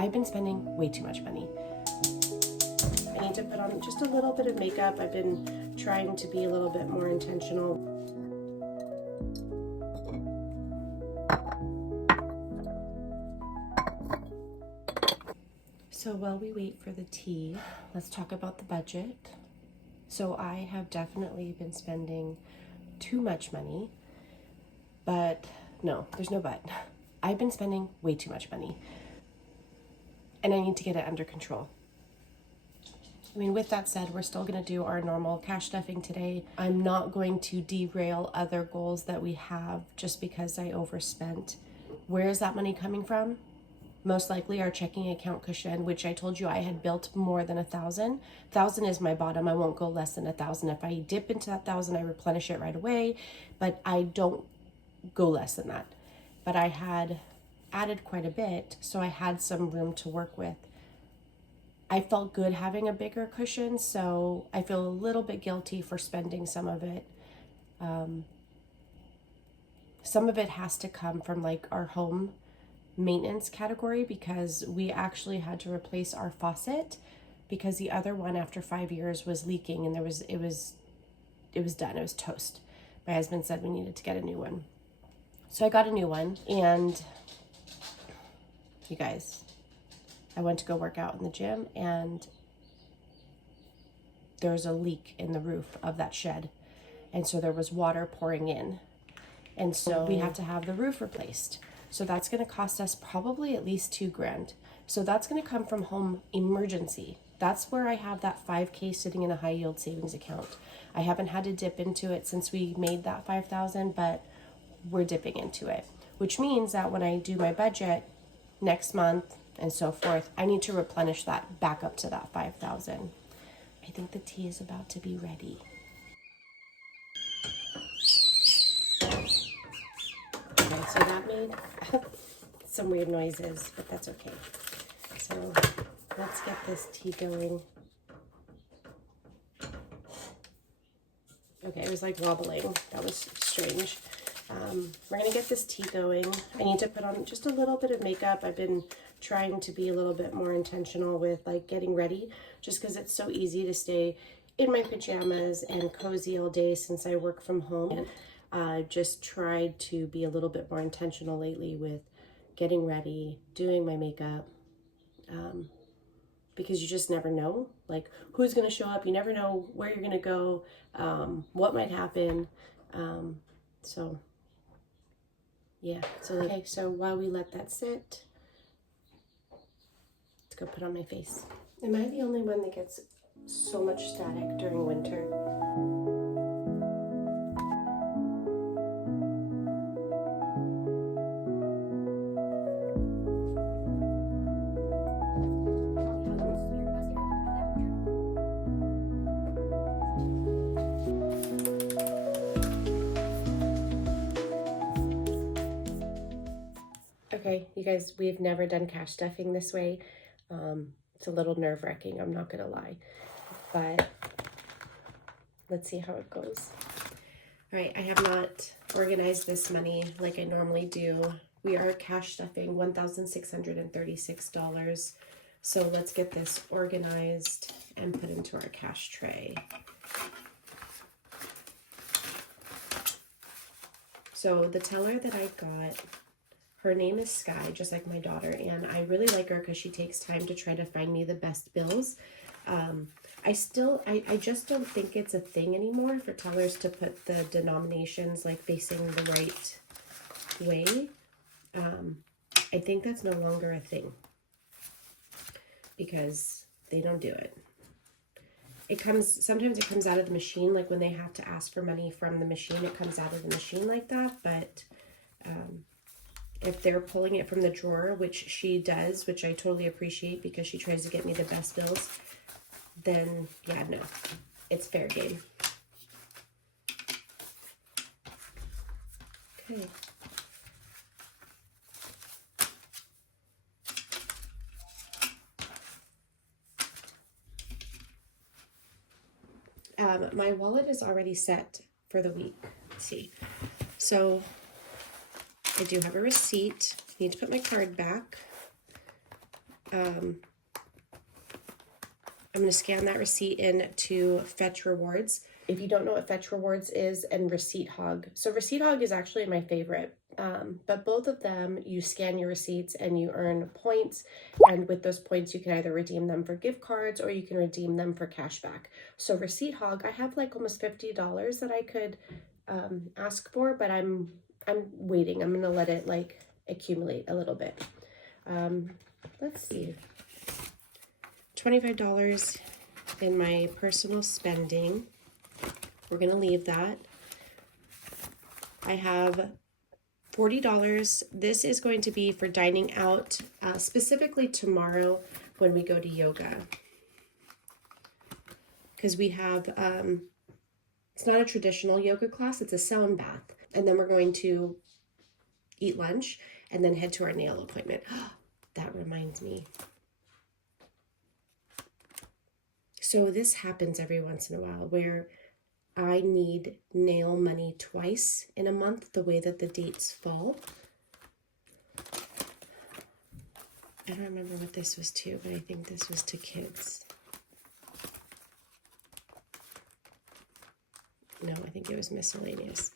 I've been spending way too much money. I need to put on just a little bit of makeup. I've been trying to be a little bit more intentional. So while we wait for the tea, let's talk about the budget. So I have definitely been spending too much money, but no, there's no but. I've been spending way too much money, and I need to get it under control. I mean, with that said, we're still going to do our normal cash stuffing today. I'm not going to derail other goals that we have just because I overspent. Where is that money coming from? Most likely our checking account cushion, which I told you I had built more than 1,000. 1,000 is my bottom. I won't go less than 1,000. If I dip into that 1,000, I replenish it right away, but I don't go less than that. But I had added quite a bit, so I had some room to work with. I felt good having a bigger cushion, so I feel a little bit guilty for spending some of it. Some of it has to come from like our home maintenance category, because we actually had to replace our faucet because the other one after 5 years was leaking, and it was done. It was toast. My husband said we needed to get a new one. So I got a new one, and you guys, I went to go work out in the gym, and there's a leak in the roof of that shed. And so there was water pouring in. And so we have to have the roof replaced. So that's going to cost us probably at least $2,000. So that's going to come from home emergency. That's where I have that $5,000 sitting in a high yield savings account. I haven't had to dip into it since we made that $5,000, but we're dipping into it, which means that when I do my budget next month and so forth, I need to replenish that back up to that $5,000. I think the tea is about to be ready. Okay, so that made some weird noises, but that's okay. So let's get this tea going. Okay, it was like wobbling. That was strange. We're gonna get this tea going. I need to put on just a little bit of makeup. I've been trying to be a little bit more intentional with like getting ready, just because it's so easy to stay in my pajamas and cozy all day since I work from home. I've just tried to be a little bit more intentional lately with getting ready, doing my makeup, because you just never know like who's gonna show up. You never know where you're gonna go, what might happen. So yeah, so okay, so while we let that sit, let's go put on my face. Am I the only one that gets so much static during winter? Okay, you guys, we've never done cash stuffing this way. It's a little nerve-wracking, I'm not gonna lie, but let's see how it goes. All right, I have not organized this money like I normally do. We are cash stuffing $1,636. So let's get this organized and put into our cash tray. So the teller that I got, her name is Sky, just like my daughter, and I really like her because she takes time to try to find me the best bills. I just don't think it's a thing anymore for tellers to put the denominations like facing the right way. I think that's no longer a thing because they don't do it. Sometimes it comes out of the machine, like when they have to ask for money from the machine, it comes out of the machine like that, but if they're pulling it from the drawer, which she does, which I totally appreciate because she tries to get me the best bills, then yeah, no, it's fair game. Okay. My wallet is already set for the week. Let's see. So I do have a receipt. I need to put my card back. I'm going to scan that receipt in to Fetch Rewards. If you don't know what Fetch Rewards is, and Receipt Hog. So Receipt Hog is actually my favorite, but both of them, you scan your receipts and you earn points. And with those points, you can either redeem them for gift cards or you can redeem them for cash back. So Receipt Hog, I have like almost $50 that I could ask for, but I'm waiting. I'm going to let it like accumulate a little bit. Let's see. $25 in my personal spending. We're going to leave that. I have $40. This is going to be for dining out, specifically tomorrow when we go to yoga. Because we have, it's not a traditional yoga class, it's a sound bath. And then we're going to eat lunch and then head to our nail appointment. That reminds me. So this happens every once in a while where I need nail money twice in a month, the way that the dates fall. I don't remember what this was to, but I think this was to kids. No, I think it was miscellaneous.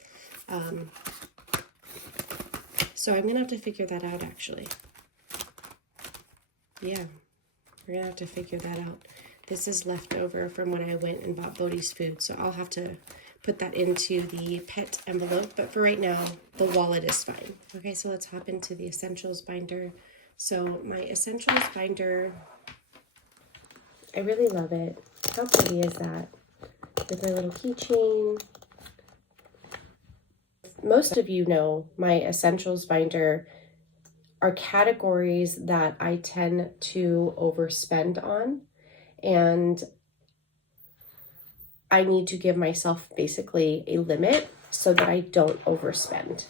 So I'm going to have to figure that out, actually. Yeah, we're going to have to figure that out. This is left over from when I went and bought Bodhi's food, so I'll have to put that into the pet envelope, but for right now, the wallet is fine. Okay, so let's hop into the essentials binder. So my essentials binder, I really love it. How pretty is that? With my little keychain. Most of you know my essentials binder are categories that I tend to overspend on. And I need to give myself basically a limit so that I don't overspend.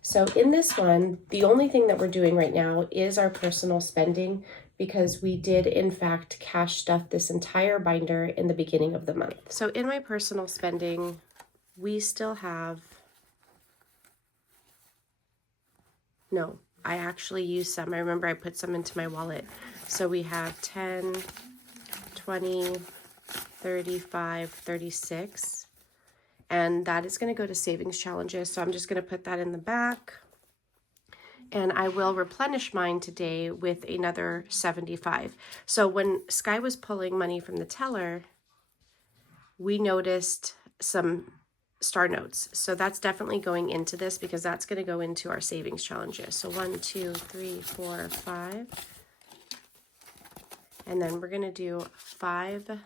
So in this one, the only thing that we're doing right now is our personal spending, because we did in fact cash stuff this entire binder in the beginning of the month. So in my personal spending, we still have, no, I actually used some. I remember I put some into my wallet. So we have 10, 20, 35, 36, and that is going to go to savings challenges. So I'm just going to put that in the back, and I will replenish mine today with another 75. So when Sky was pulling money from the teller, we noticed some star notes. So that's definitely going into this, because that's going to go into our savings challenges. So 1, 2, 3, 4, 5. And then we're going to do 5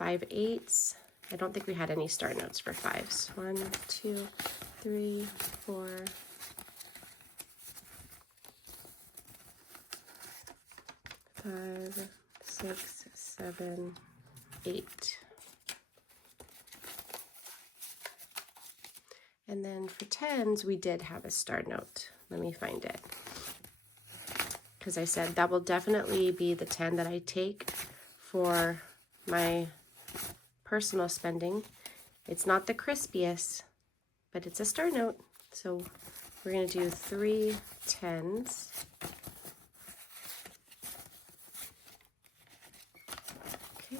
8s. I don't think we had any star notes for 5s. 1, 2, 3, 4, 5, 6, 7, 8. And then for 10s, we did have a star note. Let me find it. Because I said that will definitely be the 10 that I take for my personal spending. It's not the crispiest, but it's a star note. So we're going to do 3 10s. Okay.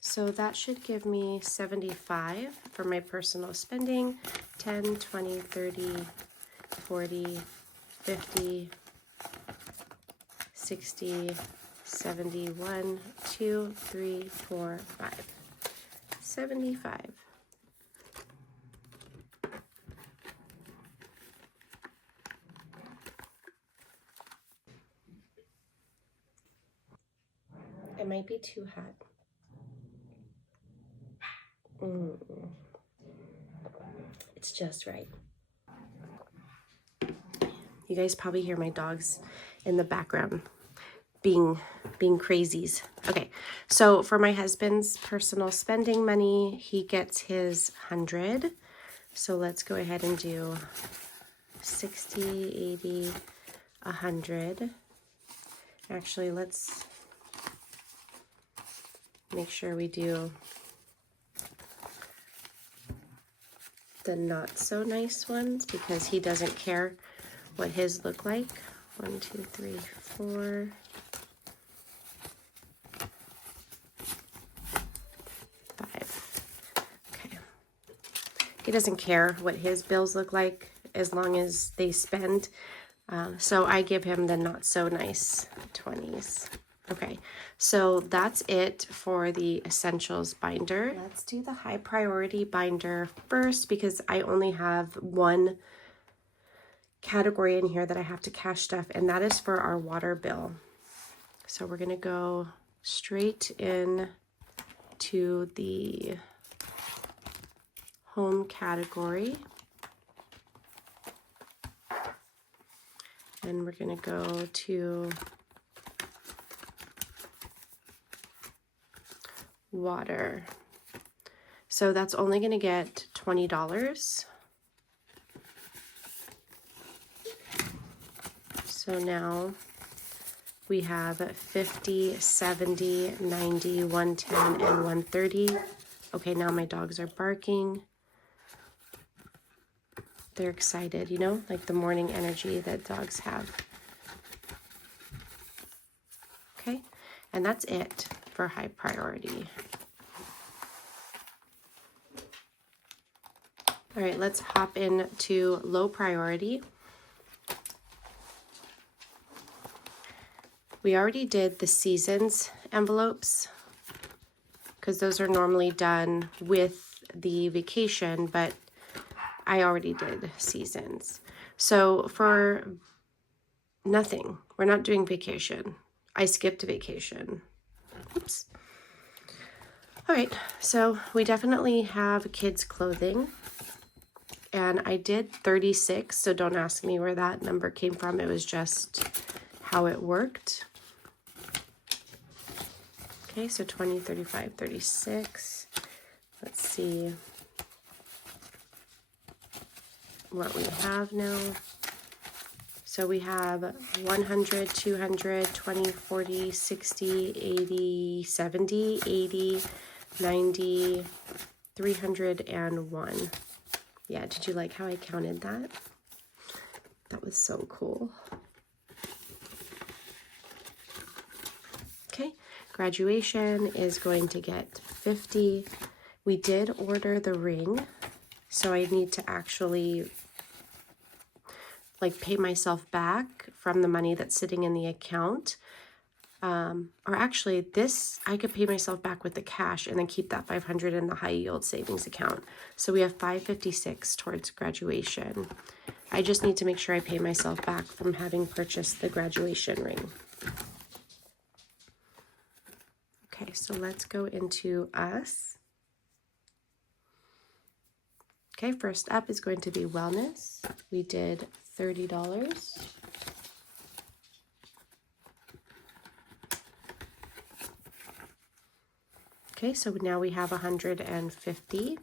So that should give me 75 for my personal spending. 10, 20, 30, 40, 50, 60, 71, 2, 3, 4, 5. 75. It might be too hot. It's just right. You guys probably hear my dogs in the background being crazies. Okay, so for my husband's personal spending money, he gets his 100. So let's go ahead and do 60, 80, 100. Actually, let's make sure we do the not so nice ones, because he doesn't care what his look like. 1, 2, 3, 4. 5. Okay. He doesn't care what his bills look like as long as they spend. So I give him the not so nice 20s. Okay, so that's it for the essentials binder. Let's do the high priority binder first because I only have one category in here that I have to cash stuff, and that is for our water bill. So we're gonna go straight in to the home category. And we're gonna go to water. So that's only gonna get $20. So now we have 50, 70, 90, 110, and 130. Okay, now my dogs are barking. They're excited, you know, like the morning energy that dogs have. Okay, and that's it for high priority. All right, let's hop into low priority. We already did the seasons envelopes because those are normally done with the vacation, but I already did seasons. So for nothing, we're not doing vacation. I skipped vacation. Oops. All right, so we definitely have kids' clothing. And I did 36, so don't ask me where that number came from. It was just how it worked. Okay, so 20, 35, 36. Let's see what we have now. So we have 100, 200, 20, 40, 60, 80, 70, 80, 90, 301. Yeah, did you like how I counted that? That was so cool. Okay, graduation is going to get 50. We did order the ring, so I need to actually like pay myself back from the money that's sitting in the account. Or actually this, I could pay myself back with the cash and then keep that 500 in the high yield savings account. So we have 556 towards graduation. I just need to make sure I pay myself back from having purchased the graduation ring. Okay, so let's go into us. Okay, first up is going to be wellness. We did $30. Okay, so now we have 150.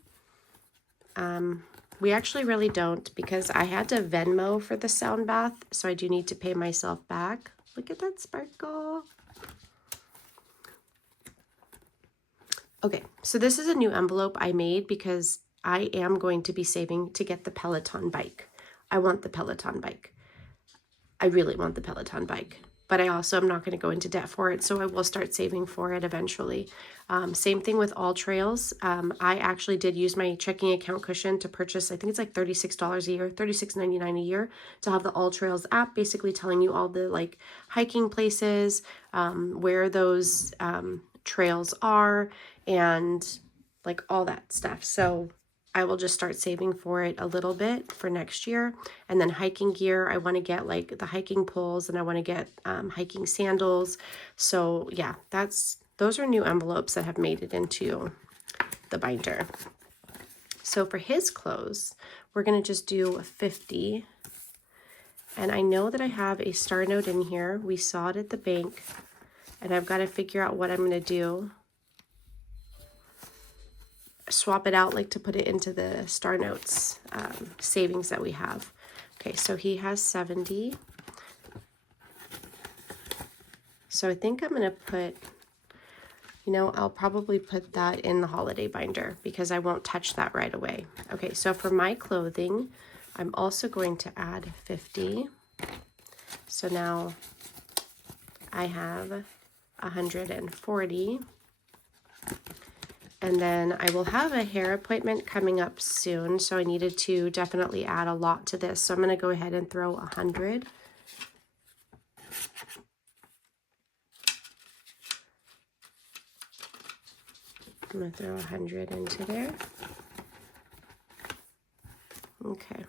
We actually really don't because I had to Venmo for the sound bath, so I do need to pay myself back. Look at that sparkle. Okay, so this is a new envelope I made because I am going to be saving to get the Peloton bike. I want the Peloton bike. I really want the Peloton bike, but I also am not going to go into debt for it, so I will start saving for it eventually. Same thing with All Trails. I actually did use my checking account cushion to purchase, I think it's like $36 a year, $36.99 a year to have the All Trails app, basically telling you all the like hiking places, where those trails are, and like all that stuff. So I will just start saving for it a little bit for next year. And then hiking gear, I want to get like the hiking poles, and I want to get hiking sandals. So yeah, those are new envelopes that have made it into the binder. So for his clothes, we're going to just do 50. And I know that I have a star note in here. We saw it at the bank, and I've got to figure out what I'm going to do. Swap it out, like to put it into the star notes savings that we have. Okay, so he has 70. So I think I'm gonna put, you know, I'll probably put that in the holiday binder because I won't touch that right away. Okay, so for my clothing, I'm also going to add 50. So now I have 140. And then I will have a hair appointment coming up soon, so I needed to definitely add a lot to this. So I'm going to go ahead and throw 100. I'm going to throw 100 into there. Okay.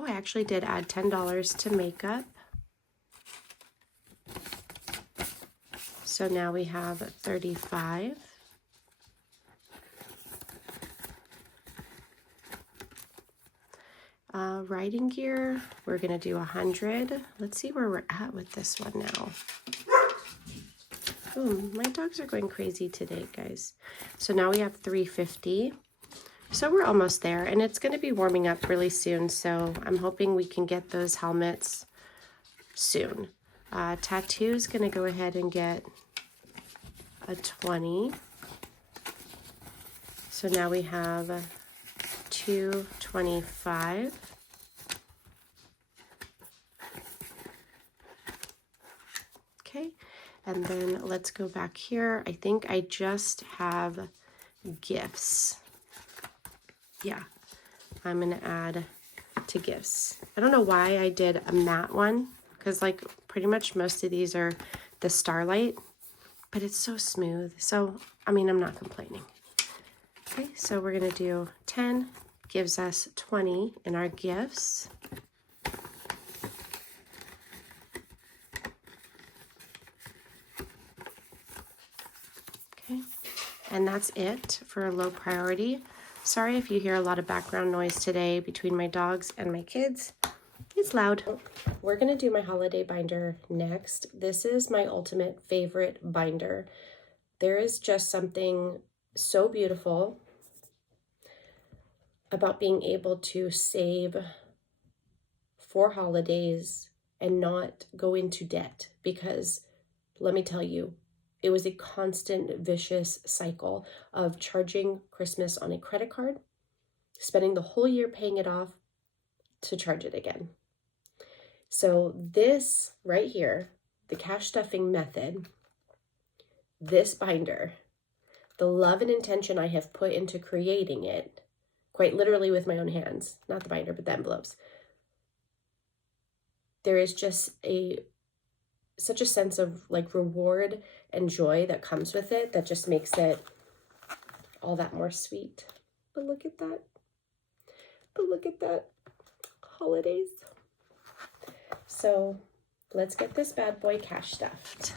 Oh, I actually did add $10 to makeup. So now we have 35. Riding gear, we're going to do 100. Let's see where we're at with this one now. Oh, my dogs are going crazy today, guys. So now we have 350. So we're almost there, and it's going to be warming up really soon, so I'm hoping we can get those helmets soon. Tattoo is going to go ahead and get a 20. So now we have 225. Okay, and then let's go back here. I think I just have gifts. Yeah, I'm gonna add to gifts. I don't know why I did a matte one, because like pretty much most of these are the Starlight, but it's so smooth. So, I mean, I'm not complaining. Okay, so we're gonna do 10, gives us 20 in our gifts. Okay, and that's it for a low priority. Sorry if you hear a lot of background noise today between my dogs and my kids. It's loud. We're gonna do my holiday binder next. This is my ultimate favorite binder. There is just something so beautiful about being able to save for holidays and not go into debt, because let me tell you, it was a constant vicious cycle of charging Christmas on a credit card, spending the whole year paying it off to charge it again. So this right here, the cash stuffing method, this binder, the love and intention I have put into creating it, quite literally with my own hands, not the binder, but the envelopes. There is just such a sense of like reward and joy that comes with it that just makes it all that more sweet. But look at that. But look at that. Holidays. So let's get this bad boy cash stuffed.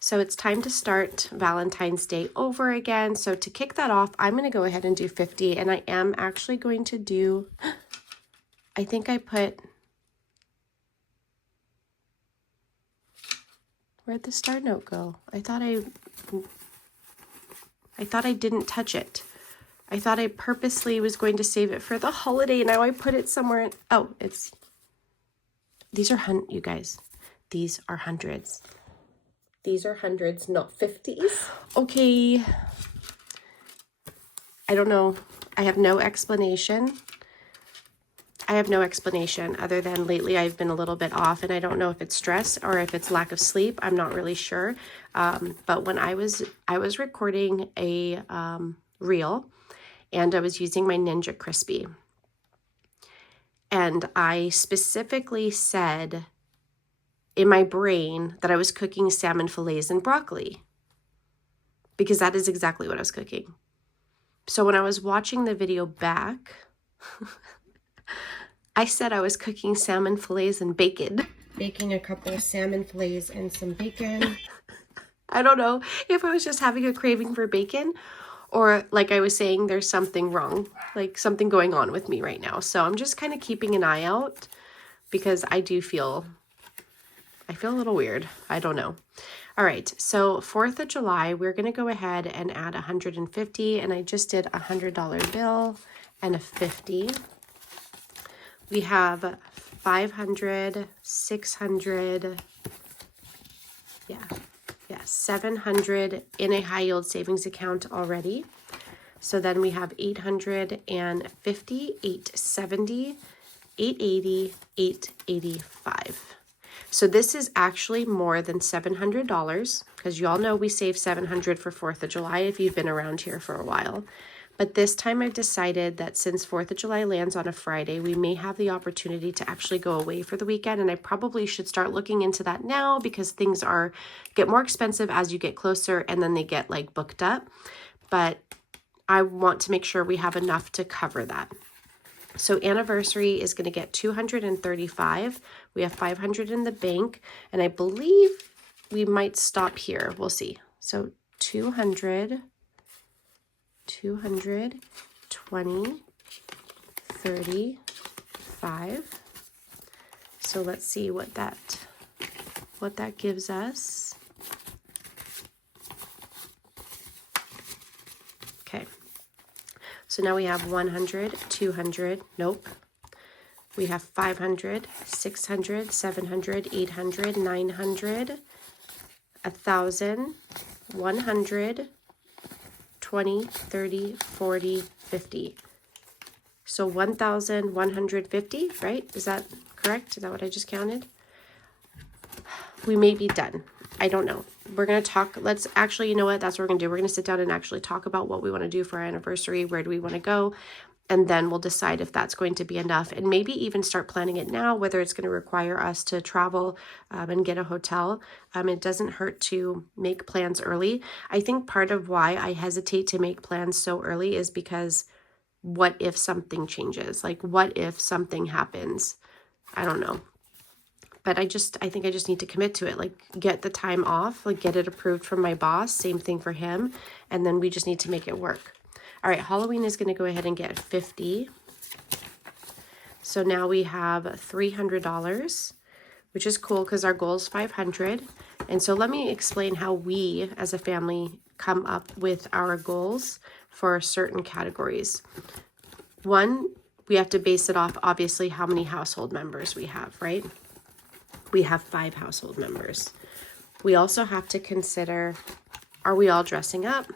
So it's time to start Valentine's Day over again. So to kick that off, I'm going to go ahead and do 50. And I am actually going to do, I think I put, where'd the star note go? I thought I didn't touch it. I thought I purposely was going to save it for the holiday. And now I put it somewhere. Oh, these are you guys, these are hundreds. These are hundreds, not 50s. Okay. I don't know. I have no explanation. Other than lately I've been a little bit off, and I don't know if it's stress or if it's lack of sleep. I'm not really sure. But when I was recording a reel, and I was using my Ninja Crispy, and I specifically said in my brain that I was cooking salmon fillets and broccoli, because that is exactly what I was cooking. So when I was watching the video back, I said I was cooking salmon fillets and bacon. Baking a couple of salmon fillets and some bacon. I don't know if I was just having a craving for bacon, or like I was saying, there's something wrong, like something going on with me right now. So I'm just kind of keeping an eye out, because I feel a little weird. I don't know. All right, so 4th of July, we're going to go ahead and add 150, and I just did a $100 bill and a 50. We have 500, 600, yeah, $700 in a high yield savings account already. So then we have $850, $870, $880, $885. So this is actually more than $700 because you all know we save $700 for 4th of July if you've been around here for a while. But this time I've decided that since 4th of July lands on a Friday, we may have the opportunity to actually go away for the weekend. And I probably should start looking into that now because things get more expensive as you get closer and then they get like booked up. But I want to make sure we have enough to cover that. So anniversary is going to get $235. We have $500 in the bank, and I believe we might stop here. We'll see. So 200, 20, 35. So let's see what that gives us. Okay. So now we have 100, 200, nope. We have 500, 600, 700, 800, 900, 1,000, 100, 20, 30, 40, 50. So 1,150, right? Is that correct? Is that what I just counted? We may be done. I don't know. We're going to talk. Let's actually, you know what? That's what we're going to do. We're going to sit down and actually talk about what we want to do for our anniversary. Where do we want to go? And then we'll decide if that's going to be enough and maybe even start planning it now, whether it's going to require us to travel and get a hotel. It doesn't hurt to make plans early. I think part of why I hesitate to make plans so early is because what if something changes? Like what if something happens? I don't know. But I think I just need to commit to it, like get the time off, like get it approved from my boss, same thing for him. And then we just need to make it work. All right, Halloween is going to go ahead and get 50. So now we have $300, which is cool because our goal is 500. And so let me explain how we as a family come up with our goals for certain categories. One, we have to base it off, obviously, how many household members we have, right? We have 5 household members. We also have to consider, are we all dressing up?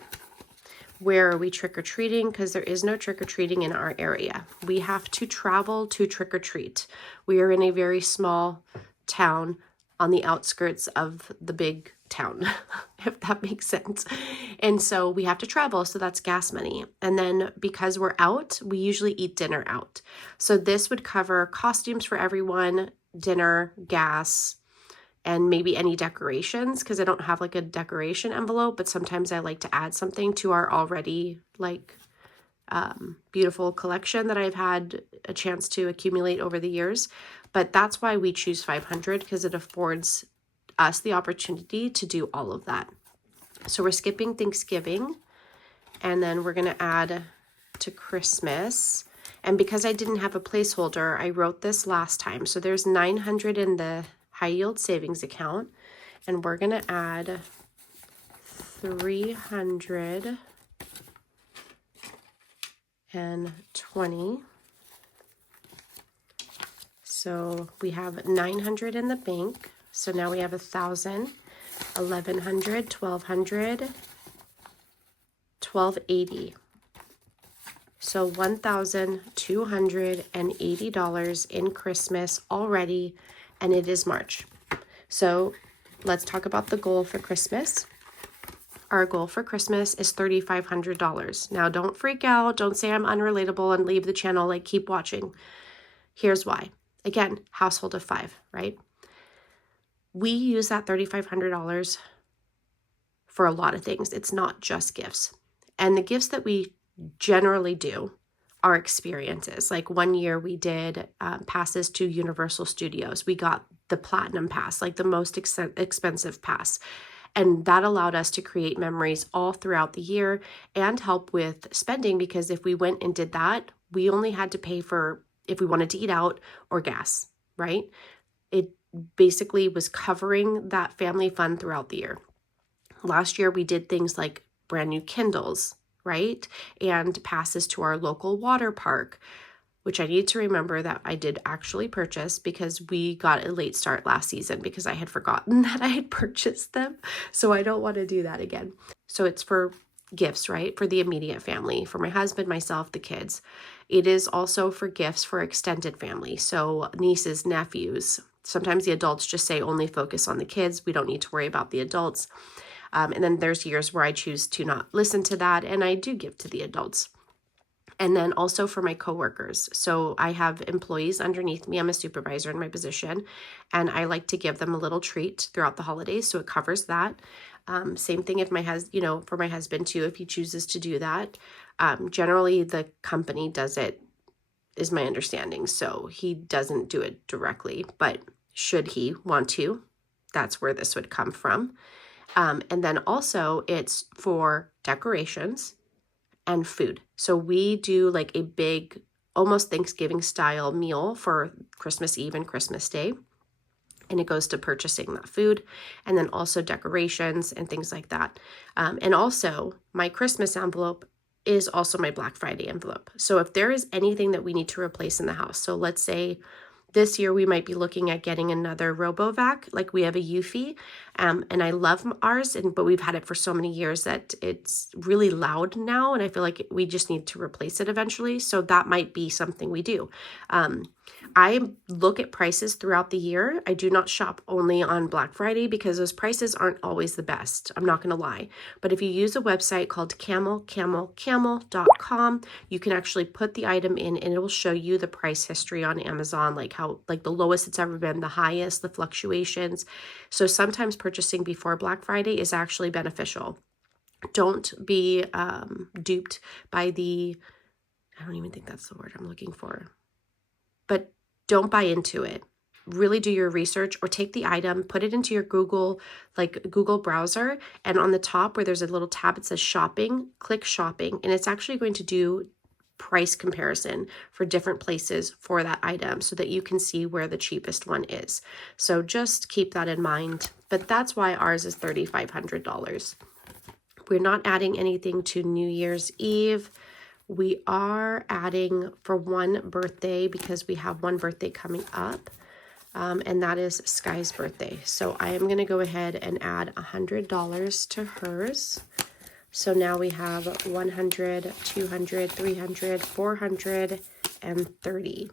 Where are we trick-or-treating? Because there is no trick-or-treating in our area. We have to travel to trick-or-treat. We are in a very small town on the outskirts of the big town, if that makes sense. And so we have to travel, so that's gas money. And then because we're out, we usually eat dinner out. So this would cover costumes for everyone, dinner, gas, and maybe any decorations, because I don't have like a decoration envelope, but sometimes I like to add something to our already like beautiful collection that I've had a chance to accumulate over the years. But that's why we choose 500, because it affords us the opportunity to do all of that. So we're skipping Thanksgiving, and then we're going to add to Christmas. And because I didn't have a placeholder, I wrote this last time. So there's 900 in the high yield savings account, and we're going to add 320. So we have 900 in the bank. So now we have 1,000, 1,100, 1,200, 1,280. So $1,280 in Christmas already, and it is March. So let's talk about the goal for Christmas. Our goal for Christmas is $3,500. Now don't freak out. Don't say I'm unrelatable and leave the channel. Like, keep watching. Here's why. Again, household of 5, right? We use that $3,500 for a lot of things. It's not just gifts. And the gifts that we generally do are experiences. Like one year we did passes to Universal Studios. We got the platinum pass, like the most expensive pass. And that allowed us to create memories all throughout the year and help with spending, because if we went and did that, we only had to pay for if we wanted to eat out or gas, right? It basically was covering that family fun throughout the year. Last year we did things like brand new Kindles, right? And passes to our local water park. which I need to remember that I did actually purchase because we got a late start last season because I had forgotten that I had purchased them. So I don't want to do that again. So it's for gifts, right? For the immediate family, for my husband, myself, the kids. It is also for gifts for extended family. So nieces, nephews. Sometimes the adults just say only focus on the kids. We don't need to worry about the adults. And then there's years where I choose to not listen to that, and I do give to the adults. And then also for my coworkers. So I have employees underneath me. I'm a supervisor in my position, and I like to give them a little treat throughout the holidays. So it covers that. Same thing if my husband, for my husband too, if he chooses to do that. Generally the company does it, is my understanding. So he doesn't do it directly, but should he want to, that's where this would come from. And then also it's for decorations and food. So we do like a big, almost Thanksgiving style meal for Christmas Eve and Christmas Day. And it goes to purchasing that food, and then also decorations and things like that. And also my Christmas envelope is also my Black Friday envelope. So if there is anything that we need to replace in the house, so let's say this year we might be looking at getting another RoboVac, like we have a Eufy, and I love ours, but we've had it for so many years that it's really loud now, and I feel like we just need to replace it eventually. So that might be something we do. I look at prices throughout the year. I do not shop only on Black Friday because those prices aren't always the best. I'm not going to lie. But if you use a website called camel.com, you can actually put the item in and it will show you the price history on Amazon, like the lowest it's ever been, the highest, the fluctuations. So sometimes purchasing before Black Friday is actually beneficial. Don't be duped by I don't even think that's the word I'm looking for. But don't buy into it. Really do your research, or take the item, put it into your Google browser, and on the top where there's a little tab that says shopping, click shopping, and it's actually going to do price comparison for different places for that item so that you can see where the cheapest one is. So just keep that in mind. But that's why ours is $3,500. We're not adding anything to New Year's Eve. We are adding for one birthday because we have one birthday coming up, and that is Sky's birthday. So I am going to go ahead and add $100 to hers. So now we have 100, 200, 300, 400, and 30.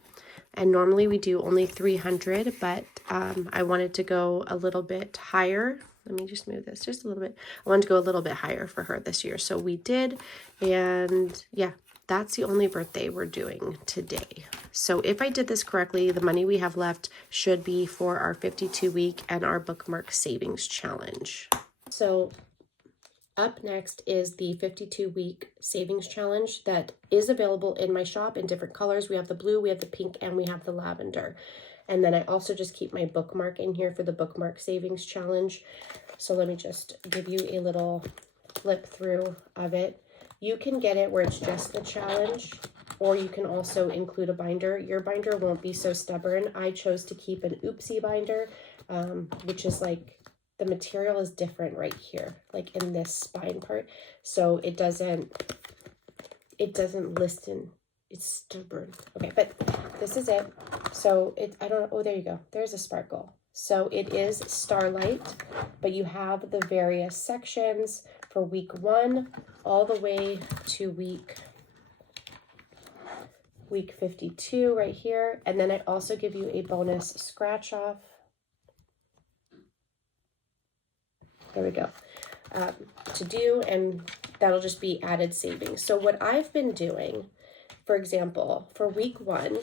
And normally we do only 300, but I wanted to go a little bit higher. Let me just move this just a little bit. I wanted to go a little bit higher for her this year. So we did. And yeah, that's the only birthday we're doing today. So if I did this correctly, the money we have left should be for our 52-week and our bookmark savings challenge. So up next is the 52-week savings challenge that is available in my shop in different colors. We have the blue, we have the pink, and we have the lavender. And then I also just keep my bookmark in here for the bookmark savings challenge. So let me just give you a little flip through of it. You can get it where it's just the challenge, or you can also include a binder. Your binder won't be so stubborn. I chose to keep an oopsie binder, which is like the material is different right here, like in this spine part. So it doesn't listen. It's stubborn. Okay, but this is it. So oh, there you go. There's a sparkle. So it is Starlight, but you have the various sections for week 1 all the way to week 52 right here. And then I also give you a bonus scratch off. There we go. To do, and that'll just be added savings. So what I've been doing, for example, for week 1,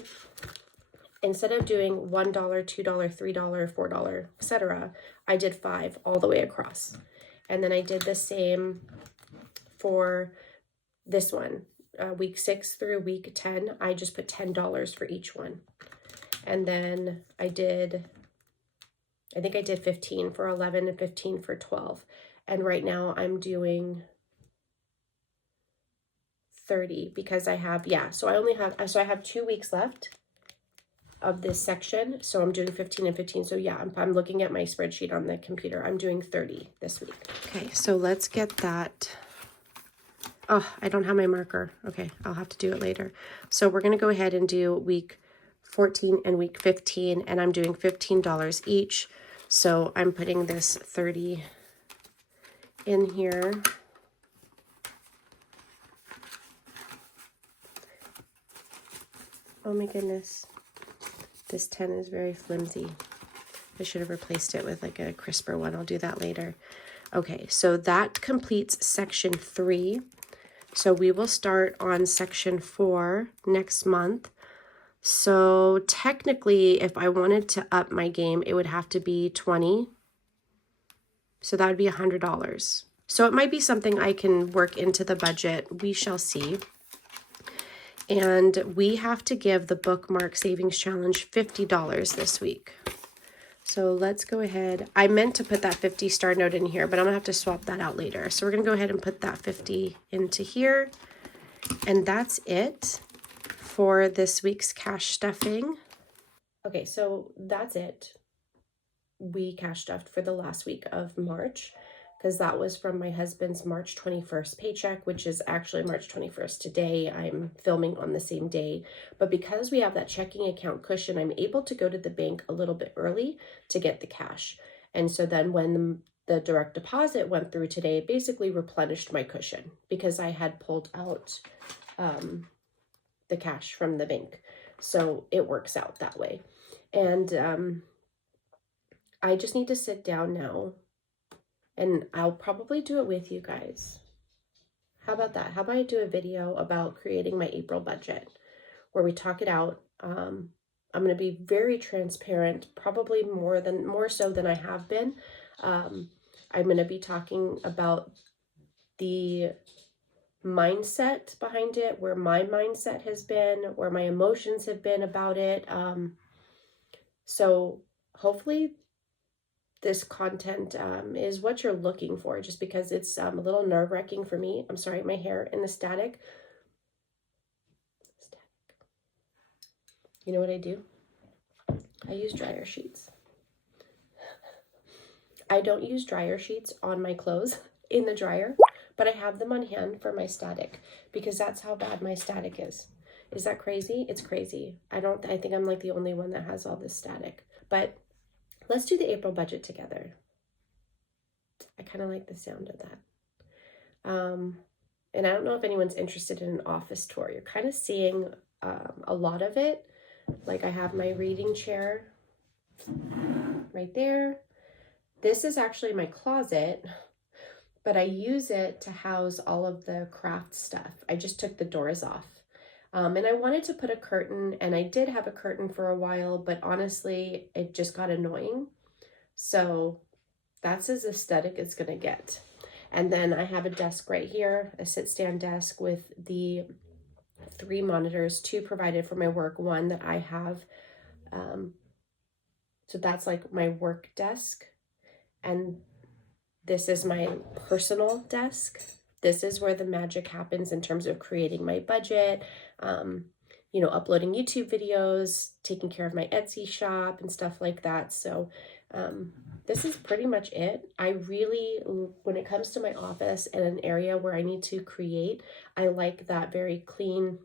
instead of doing $1, $2, $3, $4, etc., I did 5 all the way across. And then I did the same for this one, week 6 through week 10. I just put $10 for each one. And then I think I did 15 for 11 and 15 for 12. And right now I'm doing 30 because I have, so I have 2 weeks left of this section. So I'm doing 15 and 15. So yeah, I'm looking at my spreadsheet on the computer. I'm doing 30 this week. Okay, so let's get that Oh, I don't have my marker. Okay, I'll have to do it later. So we're going to go ahead and do week 14 and week 15, and I'm doing $15 each. So I'm putting this 30 in here. Oh my goodness. This 10 is very flimsy. I should have replaced it with like a crisper one. I'll do that later. Okay, so that completes section 3. So we will start on section 4 next month. So technically, if I wanted to up my game, it would have to be 20. So that would be $100. So it might be something I can work into the budget. We shall see. And we have to give the Bookmark Savings Challenge $50 this week. So let's go ahead. I meant to put that 50 star note in here, but I'm gonna have to swap that out later. So we're gonna go ahead and put that 50 into here. And that's it for this week's cash stuffing. Okay, so that's it. We cash stuffed for the last week of March, because that was from my husband's March 21st paycheck, which is actually March 21st today. I'm filming on the same day. But because we have that checking account cushion, I'm able to go to the bank a little bit early to get the cash. And so then when the direct deposit went through today, it basically replenished my cushion because I had pulled out the cash from the bank. So it works out that way. And I just need to sit down now, and I'll probably do it with you guys. How about that? How about I do a video about creating my April budget where we talk it out? I'm going to be very transparent, probably more so than I have been. I'm going to be talking about the mindset behind it, where my mindset has been, where my emotions have been about it. So hopefully this content is what you're looking for, just because it's a little nerve-wracking for me. I'm sorry, my hair and the static. You know what I do? I use dryer sheets. I don't use dryer sheets on my clothes in the dryer, but I have them on hand for my static, because that's how bad my static is. Is that crazy? It's crazy. I think I'm like the only one that has all this static. But let's do the April budget together. I kind of like the sound of that. And I don't know if anyone's interested in an office tour. You're kind of seeing a lot of it. Like I have my reading chair right there. This is actually my closet, but I use it to house all of the craft stuff. I just took the doors off. And I wanted to put a curtain, and I did have a curtain for a while, but honestly, it just got annoying. So that's as aesthetic as it's gonna get. And then I have a desk right here, a sit-stand desk with the 3 monitors, 2 provided for my work, 1 that I have. So that's like my work desk. And this is my personal desk. This is where the magic happens in terms of creating my budget, you know, uploading YouTube videos, taking care of my Etsy shop and stuff like that. So this is pretty much it. I really, when it comes to my office and an area where I need to create, I like that very clean.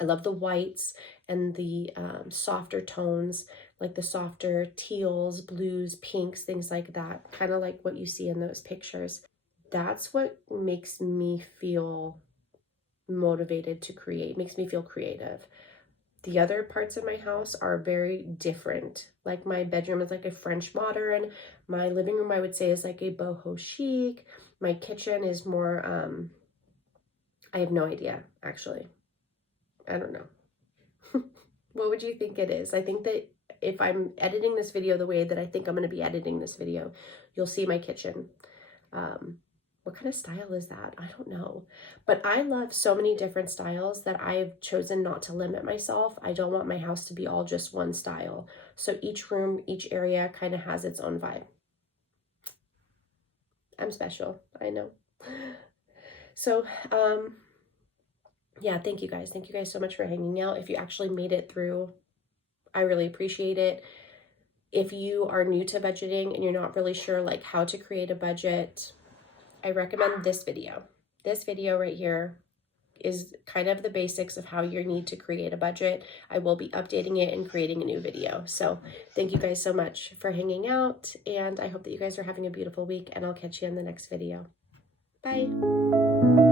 I love the whites and the softer tones, like the softer teals, blues, pinks, things like that, kind of like what you see in those pictures. That's what makes me feel motivated to create, makes me feel creative. The other parts of my house are very different. Like my bedroom is like a French modern. My living room, I would say, is like a boho chic. My kitchen is more, I have no idea, actually. I don't know. What would you think it is? I think that if I'm editing this video the way that I think I'm going to be editing this video, you'll see my kitchen. What kind of style is that? I don't know. But I love so many different styles that I've chosen not to limit myself. I don't want my house to be all just one style. So each room, each area kind of has its own vibe. I'm special, I know. So, yeah, thank you guys. Thank you guys so much for hanging out. If you actually made it through, I really appreciate it. If you are new to budgeting and you're not really sure like how to create a budget, I recommend this video. this video right here is kind of the basics of how you need to create a budget. I will be updating it and creating a new video. So thank you guys so much for hanging out, and I hope that you guys are having a beautiful week, and I'll catch you in the next video. Bye.